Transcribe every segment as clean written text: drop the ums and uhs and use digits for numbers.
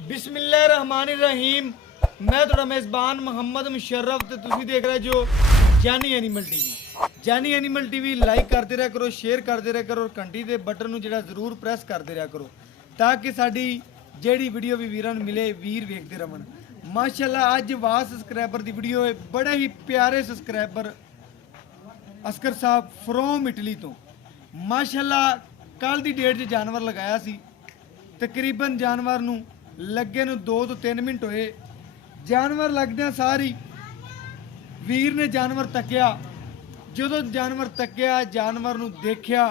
बिस्मिल्लाहिर्रहमानिर्रहीम। मैं थोड़ा मेज़बान मोहम्मद मुशर्रफ ते तुसी देख रहे जो जानी एनिमल टीवी। जानी एनिमल टीवी लाइक करते रहा करो, शेयर करते रहा करो और घंटी के बटन ਨੂੰ ਜਿਹੜਾ ਜ਼ਰੂਰ ਪ੍ਰੈਸ ਕਰਦੇ ਰਿਹਾ ਕਰੋ ਤਾਂ ਕਿ ਸਾਡੀ ਜਿਹੜੀ ਵੀਡੀਓ ਵੀ ਵੀਰਾਂ ਨੂੰ ਮਿਲੇ, ਵੀਰ ਵੇਖਦੇ ਰਹਿਣ। ਮਾਸ਼ਾਅੱਲਾ ਅੱਜ ਵਾਹ ਸਬਸਕ੍ਰਾਈਬਰ ਦੀ ਵੀਡੀਓ ਹੈ, ਬੜੇ ਹੀ ਪਿਆਰੇ ਸਬਸਕ੍ਰਾਈਬਰ ਅਸਕਰ ਸਾਹਿਬ ਫਰੋਮ ਇਟਲੀ ਤੋਂ। ਮਾਸ਼ਾਅੱਲਾ ਕੱਲ ਦੀ ਡੇਟ 'ਚ ਜਾਨਵਰ ਲਗਾਇਆ ਸੀ, ਤਕਰੀਬਨ ਜਾਨਵਰ ਨੂੰ ਲੱਗੇ ਨੂੰ 2 ਤੋਂ 3 ਮਿੰਟ ਹੋਏ। ਜਾਨਵਰ ਲੱਗਦਿਆਂ ਸਾਰੀ ਵੀਰ ਨੇ ਜਾਨਵਰ ਤੱਕਿਆ। ਜਦੋਂ ਜਾਨਵਰ ਤੱਕਿਆ, ਜਾਨਵਰ ਨੂੰ ਦੇਖਿਆ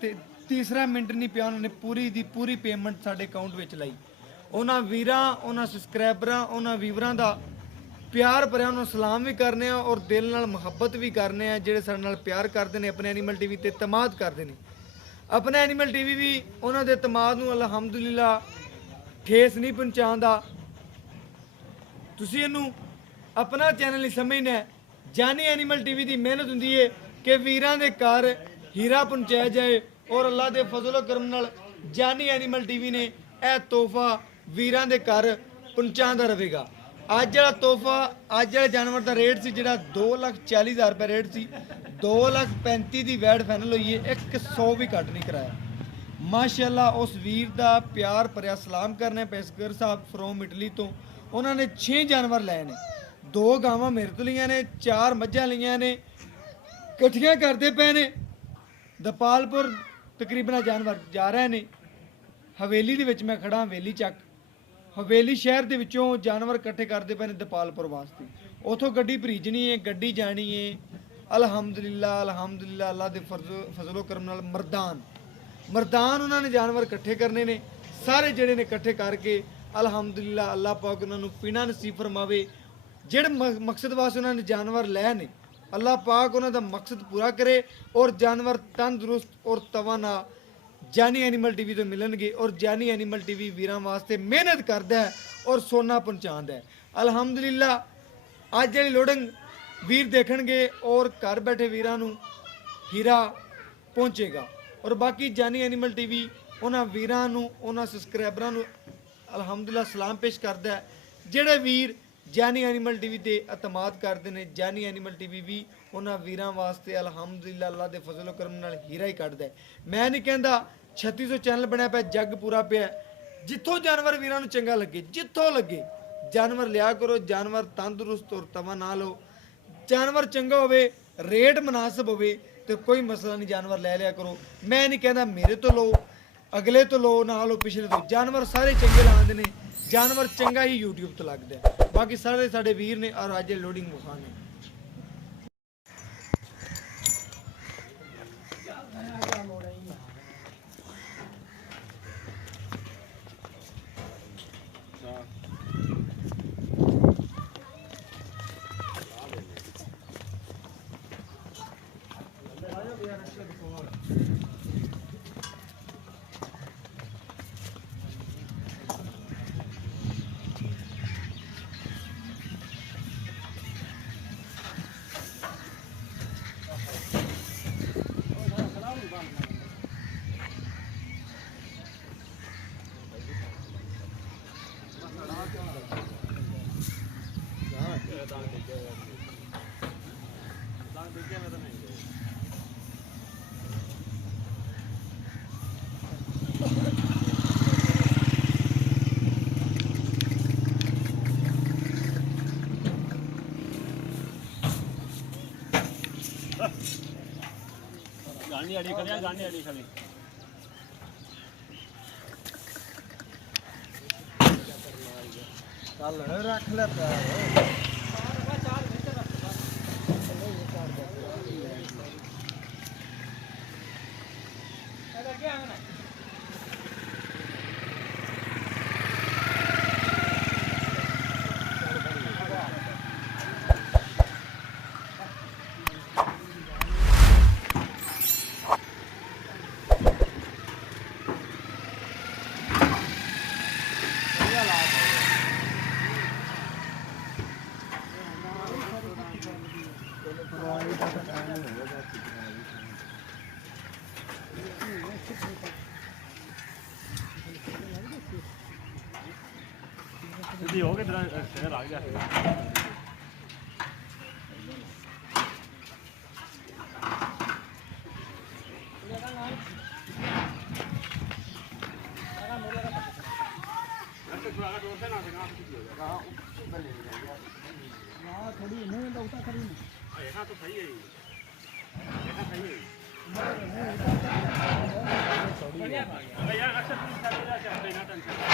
ਤੇ ਤੀਸਰਾ ਮਿੰਟ ਨਹੀਂ ਪਿਆ, ਉਹਨਾਂ ਨੇ ਪੂਰੀ ਦੀ ਪੂਰੀ ਪੇਮੈਂਟ ਸਾਡੇ ਅਕਾਊਂਟ ਵਿੱਚ ਲਈ। ਉਹਨਾਂ ਵੀਰਾਂ, ਉਹਨਾਂ ਸਬਸਕ੍ਰਾਈਬਰਾਂ, ਉਹਨਾਂ ਵੀਵਰਾਂ ਦਾ ਪਿਆਰ ਭਰਿਆ ਉਹਨਾਂ ਨੂੰ ਸਲਾਮ ਵੀ ਕਰਨੇ ਆ ਔਰ ਦਿਲ ਨਾਲ ਮੁਹੱਬਤ ਵੀ ਕਰਨੇ ਆ, ਜਿਹੜੇ ਸਾਡੇ ਨਾਲ ਪਿਆਰ ਕਰਦੇ ਨੇ, ਆਪਣੇ ਐਨੀਮਲ ਟੀਵੀ ਤੇ ਇਤਮਾਦ ਕਰਦੇ ਨੇ। ਆਪਣਾ ਐਨੀਮਲ ਟੀਵੀ ਵੀ ਉਹਨਾਂ ਦੇ ਇਤਮਾਦ ਨੂੰ ਅਲਹਮਦੁਲਿਲਾ ਠੇਸ ਨਹੀਂ ਪਹੁੰਚਾਉਂਦਾ। ਤੁਸੀਂ ਇਹਨੂੰ ਆਪਣਾ ਚੈਨਲ ਨਹੀਂ ਸਮਝਣਾ। ਜਾਨੀ ਐਨੀਮਲ ਟੀਵੀ ਦੀ ਮਿਹਨਤ ਹੁੰਦੀ ਹੈ ਕਿ ਵੀਰਾਂ ਦੇ ਘਰ ਹੀਰਾ ਪਹੁੰਚਾਇਆ ਜਾਏ ਔਰ ਅੱਲਾ ਦੇ ਫਜ਼ਲ ਕਰਮ ਨਾਲ ਜਾਨੀ ਐਨੀਮਲ ਟੀਵੀ ਨੇ ਇਹ ਤੋਹਫਾ ਵੀਰਾਂ ਦੇ ਘਰ ਪਹੁੰਚਾਉਂਦਾ ਰਹੇਗਾ। ਅੱਜ ਵਾਲਾ ਤੋਹਫਾ, ਅੱਜ ਵਾਲੇ ਜਾਨਵਰ ਦਾ ਰੇਟ ਸੀ ਜਿਹੜਾ 2,40,000 ਰੁਪਏ ਰੇਟ ਸੀ, 2,35,000 ਦੀ ਵੈਟ ਫਾਈਨਲ ਹੋਈ ਹੈ, 100 ਵੀ ਘੱਟ ਨਹੀਂ ਕਰਾਇਆ। ਮਾਸ਼ਾਅੱਲਾ ਉਸ ਵੀਰ ਦਾ ਪਿਆਰ ਭਰਿਆ ਸਲਾਮ ਕਰਨੇ ਪੈਸਕਰ ਸਾਹਿਬ ਫਰੋਮ ਇਟਲੀ ਤੋਂ। ਉਹਨਾਂ ਨੇ 6 ਜਾਨਵਰ ਲਏ ਨੇ, 2 ਗਾਵਾਂ ਮੇਰੇ ਤੋਂ ਲਈਆਂ ਨੇ, 4 ਮੱਝਾਂ ਲਈਆਂ ਨੇ, ਇਕੱਠੀਆਂ ਕਰਦੇ ਪਏ ਨੇ। ਦਪਾਲਪੁਰ ਤਕਰੀਬਨ ਜਾਨਵਰ ਜਾ ਰਹੇ ਨੇ। ਹਵੇਲੀ ਦੇ ਵਿੱਚ ਮੈਂ ਖੜਾ, ਹਵੇਲੀ ਚੱਕ, ਹਵੇਲੀ ਸ਼ਹਿਰ ਦੇ ਵਿੱਚੋਂ ਜਾਨਵਰ ਇਕੱਠੇ ਕਰਦੇ ਪਏ ਨੇ ਦਪਾਲਪੁਰ ਵਾਸਤੇ। ਉਥੋਂ ਗੱਡੀ ਭਰੀਜਣੀ ਹੈ, ਗੱਡੀ ਜਾਣੀ ਹੈ। ਅਲਹਮਦੁਲਿਲਾ ਅਲਹਮਦੁਲਿਲਾ ਅੱਲਾ ਦੇ ਫਜ਼ਲੋ ਕਰਮ ਨਾਲ ਮਰਦਾਨ ਉਹਨਾਂ ਨੇ ਜਾਨਵਰ ਇਕੱਠੇ ਕਰਨੇ ਨੇ। ਸਾਰੇ ਜਿਹੜੇ ਨੇ ਇਕੱਠੇ ਕਰਕੇ ਅਲਹਮਦੁਲਿਲਾ ਅੱਲਾ ਪਾਕ ਉਹਨਾਂ ਨੂੰ ਪੀਣਾ ਨਸੀਬ ਫਰਮਾਵੇ। ਜਿਹੜੇ ਮਕਸਦ ਵਾਸਤੇ ਉਹਨਾਂ ਨੇ ਜਾਨਵਰ ਲੈ ਨੇ, ਅੱਲਾ ਪਾਕ ਉਹਨਾਂ ਦਾ ਮਕਸਦ ਪੂਰਾ ਕਰੇ ਔਰ ਜਾਨਵਰ ਤੰਦਰੁਸਤ ਔਰ ਤਵਾਨਾ ਜਾਨੀ ਐਨੀਮਲ ਟੀਵੀ ਤੋਂ ਮਿਲਣਗੇ। ਔਰ ਜਾਨੀ ਐਨੀਮਲ ਟੀਵੀ ਵੀਰਾਂ ਵਾਸਤੇ ਮਿਹਨਤ ਕਰਦਾ ਹੈ ਔਰ ਸੋਨਾ ਪਹੁੰਚਾਉਂਦਾ ਹੈ। ਅਲਹਮਦੁਲਿਲਾ ਅੱਜ ਜਿਹੜੀ ਲੋਡਿੰਗ ਵੀਰ ਦੇਖਣਗੇ ਔਰ ਘਰ ਬੈਠੇ ਵੀਰਾਂ ਨੂੰ ਹੀਰਾ ਪਹੁੰਚੇਗਾ। ਔਰ ਬਾਕੀ ਜਾਨੀ ਐਨੀਮਲ ਟੀਵੀ ਉਹਨਾਂ ਵੀਰਾਂ ਨੂੰ, ਉਹਨਾਂ ਸਬਸਕ੍ਰਾਈਬਰਾਂ ਨੂੰ ਅਲਹਮਦੁਲਿਲਾ ਸਲਾਮ ਪੇਸ਼ ਕਰਦਾ ਹੈ ਜਿਹੜੇ ਵੀਰ ਜਾਨੀ ਐਨੀਮਲ ਟੀਵੀ ਤੇ ਇਤਮਾਦ ਕਰਦੇ ਨੇ। ਜਾਨੀ ਐਨੀਮਲ ਟੀਵੀ ਵੀ ਉਹਨਾਂ ਵੀਰਾਂ ਵਾਸਤੇ ਅਲਹਮਦੁਲਿਲਾ ਅੱਲਾ ਦੇ ਫਜ਼ਲ ਕਰਮ ਨਾਲ ਹੀਰਾ ਹੀ ਕੱਢਦਾ ਹੈ। ਮੈਂ ਨਹੀਂ ਕਹਿੰਦਾ 3600 ਚੈਨਲ ਬਣਿਆ ਪਿਆ, ਜੱਗ ਪੂਰਾ ਪਿਆ। ਜਿੱਥੋਂ ਜਾਨਵਰ ਵੀਰਾਂ ਨੂੰ ਚੰਗਾ ਲੱਗੇ, ਜਿੱਥੋਂ ਲੱਗੇ ਜਾਨਵਰ ਲਿਆ ਕਰੋ। ਜਾਨਵਰ ਤੰਦਰੁਸਤ ਔਰ ਤਵਾ ਨਾ ਲਓ, ਜਾਨਵਰ ਚੰਗਾ ਹੋਵੇ, ਰੇਟ ਮੁਨਾਸਬ ਹੋਵੇ ਤੇ ਕੋਈ ਮਸਲਾ ਨਹੀਂ, ਜਾਨਵਰ ਲੈ ਲਿਆ ਕਰੋ। ਮੈਂ ਨਹੀਂ ਕਹਿੰਦਾ ਮੇਰੇ ਤੋਂ ਲਓ, ਅਗਲੇ ਤੋਂ ਲਓ, ਨਾ ਲਓ ਪਿਛਲੇ ਤੋਂ। ਜਾਨਵਰ ਸਾਰੇ ਚੰਗੇ ਲਾਉਂਦੇ ਨੇ, ਜਾਨਵਰ ਚੰਗਾ ਹੀ YouTube ਤੋਂ ਲੱਗਦਾ ਹੈ। ਬਾਕੀ ਸਾਰੇ ਸਾਡੇ ਵੀਰ ਨੇ ਔਰ ਅੱਜ ਲੋਡਿੰਗ ਵਿਖਾਣੇ। गांधी अड़ी खड़े, गांधी अड़ी खड़ी। चल रख लेता सीधी हो गई तेरा शहर आ गया थोड़ी इन्हें उठा करी यहाँ तो सही है यहाँ सही है यार अक्सर